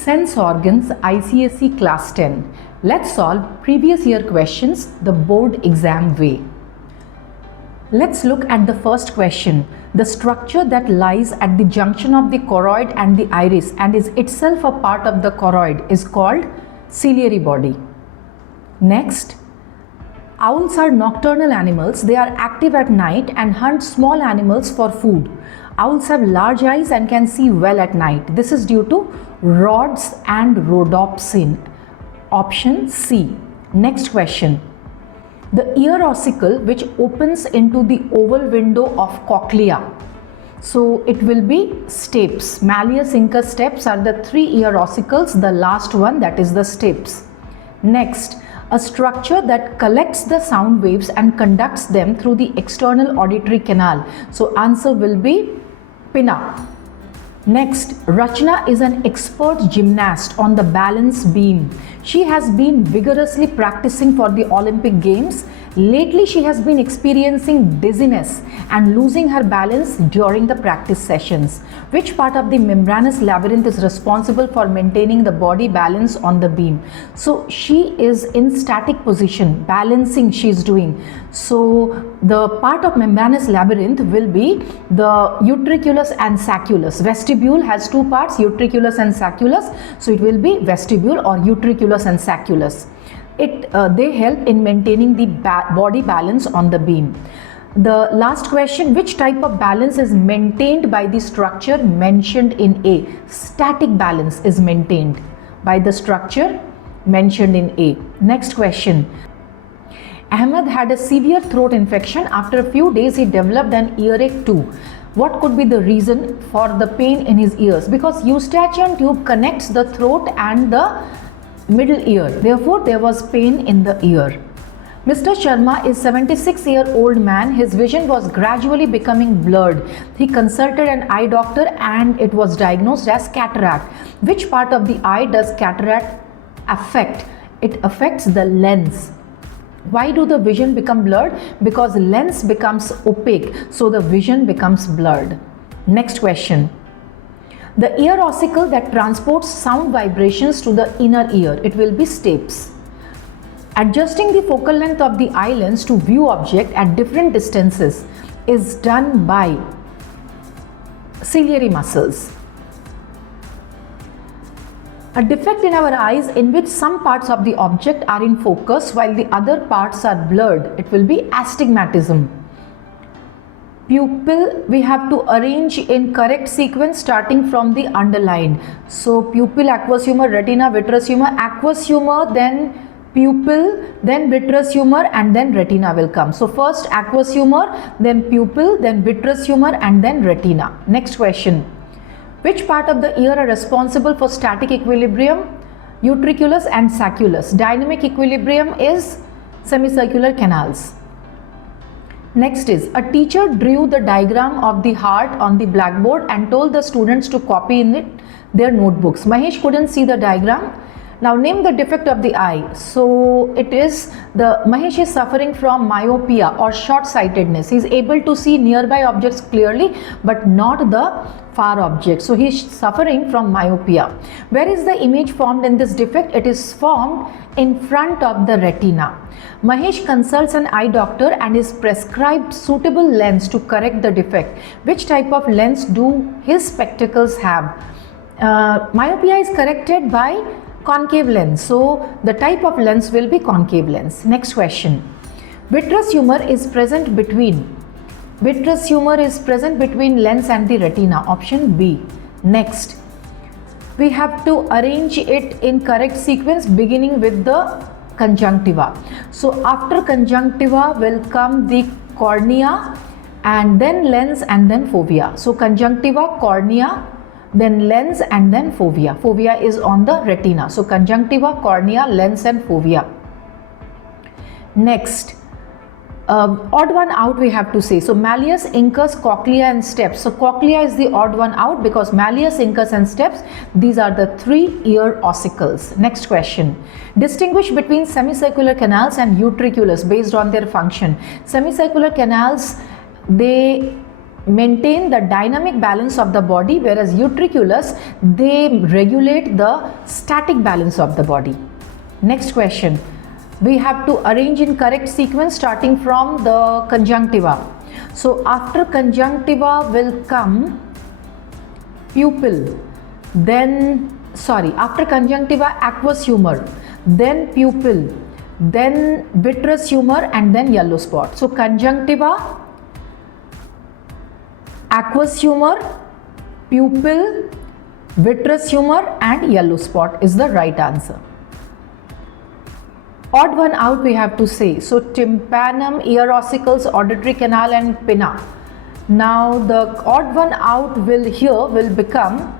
Sense organs ICSE Class 10. Let's solve previous year questions the board exam way. Let's look at the first question. The structure that lies at the junction of the choroid and the iris and is itself a part of the choroid is called ciliary body. Next, owls are nocturnal animals. They are active at night and hunt small animals for food. Owls have large eyes and can see well at night. This is due to rods and rhodopsin. Option C. Next question. The ear ossicle which opens into the oval window of cochlea. So it will be stapes. Malleus incus stapes are the three ear ossicles. The last one, that is the stapes. Next, a structure that collects the sound waves and conducts them through the external auditory canal. So answer will be pinna. Next, Rachna is an expert gymnast on the balance beam. She has been vigorously practicing for the Olympic Games. Lately, she has been experiencing dizziness and losing her balance during the practice sessions. Which part of the membranous labyrinth is responsible for maintaining the body balance on the beam? So she is in static position, balancing she is doing. So the part of membranous labyrinth will be the utriculus and sacculus. Vestibule has two parts, utriculus and sacculus. So it will be vestibule or utriculus and sacculus. They help in maintaining the body balance on the beam. The last question, which type of balance is maintained by the structure mentioned in A? Static balance is maintained by the structure mentioned in A. Next question. Ahmed had a severe throat infection. After a few days, he developed an earache too. What could be the reason for the pain in his ears? Because eustachian tube connects the throat and the middle ear. Therefore, there was pain in the ear. Mr. Sharma is 76-year-old man. His vision was gradually becoming blurred. He consulted an eye doctor and it was diagnosed as cataract. Which part of the eye does cataract affect? It affects the lens. Why do the vision become blurred? Because lens becomes opaque, so the vision becomes blurred. Next question. The ear ossicle that transports sound vibrations to the inner ear, it will be stapes. Adjusting the focal length of the eye lens to view object at different distances is done by ciliary muscles. A defect in our eyes in which some parts of the object are in focus while the other parts are blurred, it will be astigmatism. Pupil, we have to arrange in correct sequence starting from the underlined. So pupil, aqueous humor, retina, vitreous humor, aqueous humor, then pupil, then vitreous humor, and then retina will come. So first aqueous humor, then pupil, then vitreous humor, and then retina. Next question. Which part of the ear are responsible for static equilibrium? Utriculus and sacculus. Dynamic equilibrium is semicircular canals. Next is, a teacher drew the diagram of the heart on the blackboard and told the students to copy in it their notebooks. Mahesh couldn't see the diagram. Now name the defect of the eye. So it is Mahesh is suffering from myopia or short-sightedness. He is able to see nearby objects clearly but not the far objects. So he is suffering from myopia. Where is the image formed in this defect? It is formed in front of the retina. Mahesh consults an eye doctor and is prescribed suitable lens to correct the defect. Which type of lens do his spectacles have? Myopia is corrected by concave lens. So the type of lens will be concave lens. Next question. Vitreous humor is present between lens and the retina. Option B. Next. We have to arrange it in correct sequence beginning with the conjunctiva. So after conjunctiva will come the cornea and then lens and then fovea. So conjunctiva, cornea, then lens and then fovea. Fovea is on the retina. So conjunctiva, cornea, lens and fovea. Next, odd one out we have to say. So malleus, incus, cochlea and steps. So cochlea is the odd one out because malleus, incus and steps, these are the three ear ossicles. Next question. Distinguish between semicircular canals and utriculus based on their function. Semicircular canals, they maintain the dynamic balance of the body, whereas utriculus, they regulate the static balance of the body. Next question. We have to arrange in correct sequence starting from the conjunctiva. So after conjunctiva will come pupil, then after conjunctiva aqueous humor, then pupil, then vitreous humor, and then yellow spot. So conjunctiva, aqueous humor, pupil, vitreous humor, and yellow spot is the right answer. Odd one out we have to say. So tympanum, ear ossicles, auditory canal, and pinna. Now the odd one out will become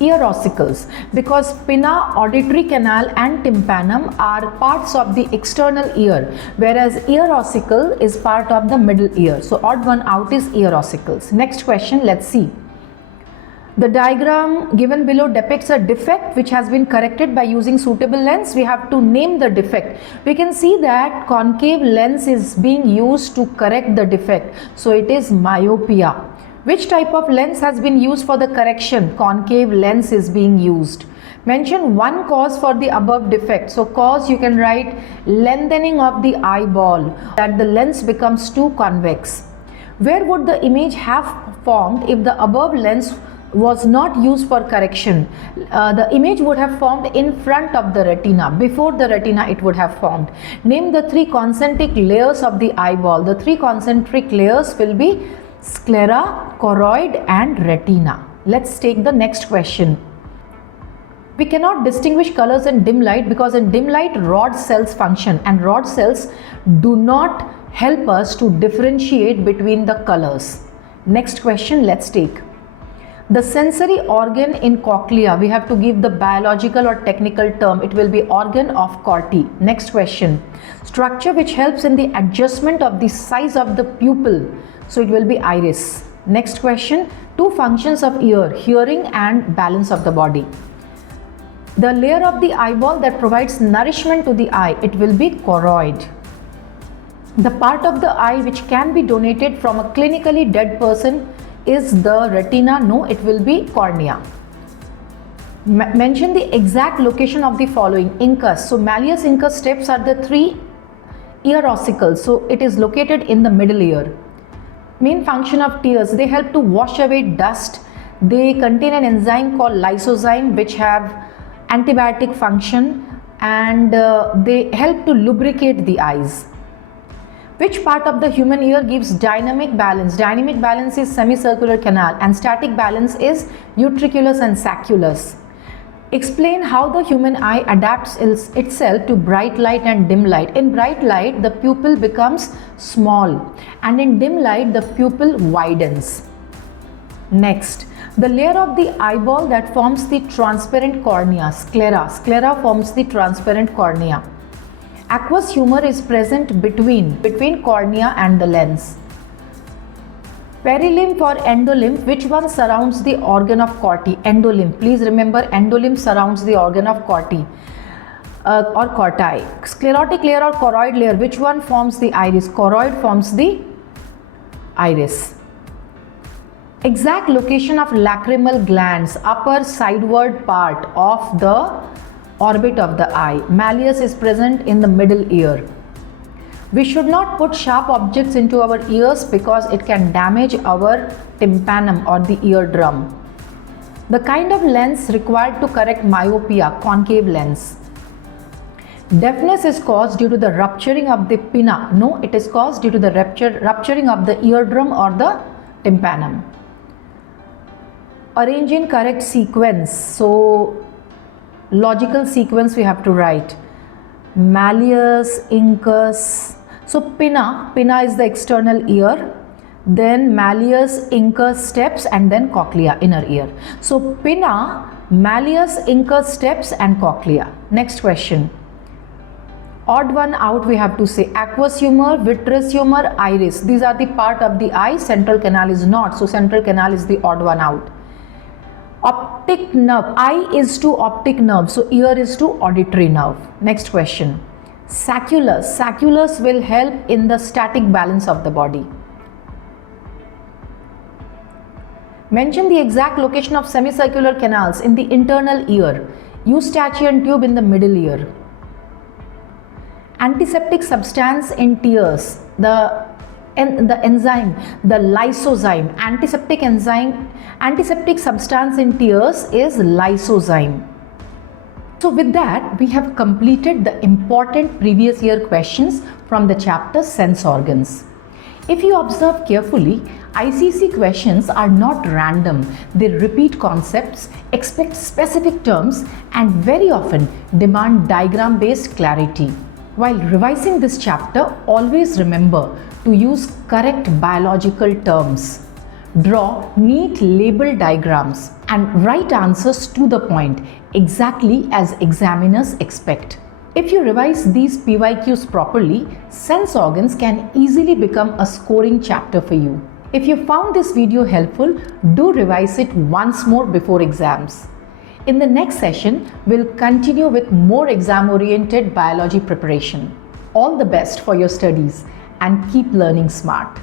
ear ossicles, because pinna, auditory canal, and tympanum are parts of the external ear, whereas ear ossicle is part of the middle ear. So odd one out is ear ossicles. Next question, let's see. The diagram given below depicts a defect which has been corrected by using suitable lens. We have to name the defect. We can see that concave lens is being used to correct the defect. So it is myopia. Which type of lens has been used for the correction? Concave lens is being used. Mention one cause for the above defect. So cause, you can write lengthening of the eyeball, that the lens becomes too convex. Where would the image have formed if the above lens was not used for correction? The image would have formed in front of the retina. Before the retina it would have formed. Name the three concentric layers of the eyeball. The three concentric layers will be sclera, choroid, and retina. Let's take the next question. We cannot distinguish colors in dim light because in dim light rod cells function, and rod cells do not help us to differentiate between the colors. Next question, let's take. The sensory organ in cochlea, we have to give the biological or technical term. It will be organ of Corti. Next question. Structure which helps in the adjustment of the size of the pupil. So it will be iris. Next question. Two functions of ear, hearing and balance of the body. The layer of the eyeball that provides nourishment to the eye, it will be choroid. The part of the eye which can be donated from a clinically dead person is the retina. No, it will be cornea. Mention the exact location of the following. Incus. So malleus incus steps are the three ear ossicles. So it is located in the middle ear. Main function of tears, they help to wash away dust. They contain an enzyme called lysozyme which have antibiotic function, and they help to lubricate the eyes. Which part of the human ear gives dynamic balance? Dynamic balance is semicircular canal, and static balance is utriculus and sacculus. Explain how the human eye adapts itself to bright light and dim light. In bright light, the pupil becomes small, and in dim light, the pupil widens. Next, the layer of the eyeball that forms the transparent cornea, sclera. Sclera forms the transparent cornea. Aqueous humor is present between cornea and the lens. Perilymph or endolymph, which one surrounds the organ of Corti? Endolymph. Please remember, endolymph surrounds the organ of Corti or corti. Sclerotic layer or choroid layer, which one forms the iris? Choroid forms the iris. Exact location of lacrimal glands, upper sideward part of the orbit of the eye. Malleus is present in the middle ear. We should not put sharp objects into our ears because it can damage our tympanum or the eardrum. The kind of lens required to correct myopia, concave lens. Deafness is caused due to the rupturing of the pinna. No, it is caused due to the rupturing of the eardrum or the tympanum. Arrange in correct sequence. So logical sequence we have to write. Malleus, incus. So pinna is the external ear, then malleus, incus steps, and then cochlea, inner ear. So pinna, malleus, incus steps, and cochlea. Next question. Odd one out we have to say. Aqueous humor, vitreous humor, iris. These are the part of the eye. Central canal is not. So central canal is the odd one out. Optic nerve. Eye is to optic nerve. So ear is to auditory nerve. Next question. Sacculus. Sacculus will help in the static balance of the body. Mention the exact location of semicircular canals in the internal ear. Eustachian tube in the middle ear. Antiseptic substance in tears. The enzyme, the lysozyme. Antiseptic substance in tears is lysozyme. So with that, we have completed the important previous year questions from the chapter Sense Organs. If you observe carefully, ICSE questions are not random. They repeat concepts, expect specific terms, and very often demand diagram-based clarity. While revising this chapter, always remember to use correct biological terms. Draw neat label diagrams and write answers to the point, exactly as examiners expect. If you revise these PYQs properly, sense organs can easily become a scoring chapter for you. If you found this video helpful, do revise it once more before exams. In the next session, we'll continue with more exam-oriented biology preparation. All the best for your studies and keep learning smart.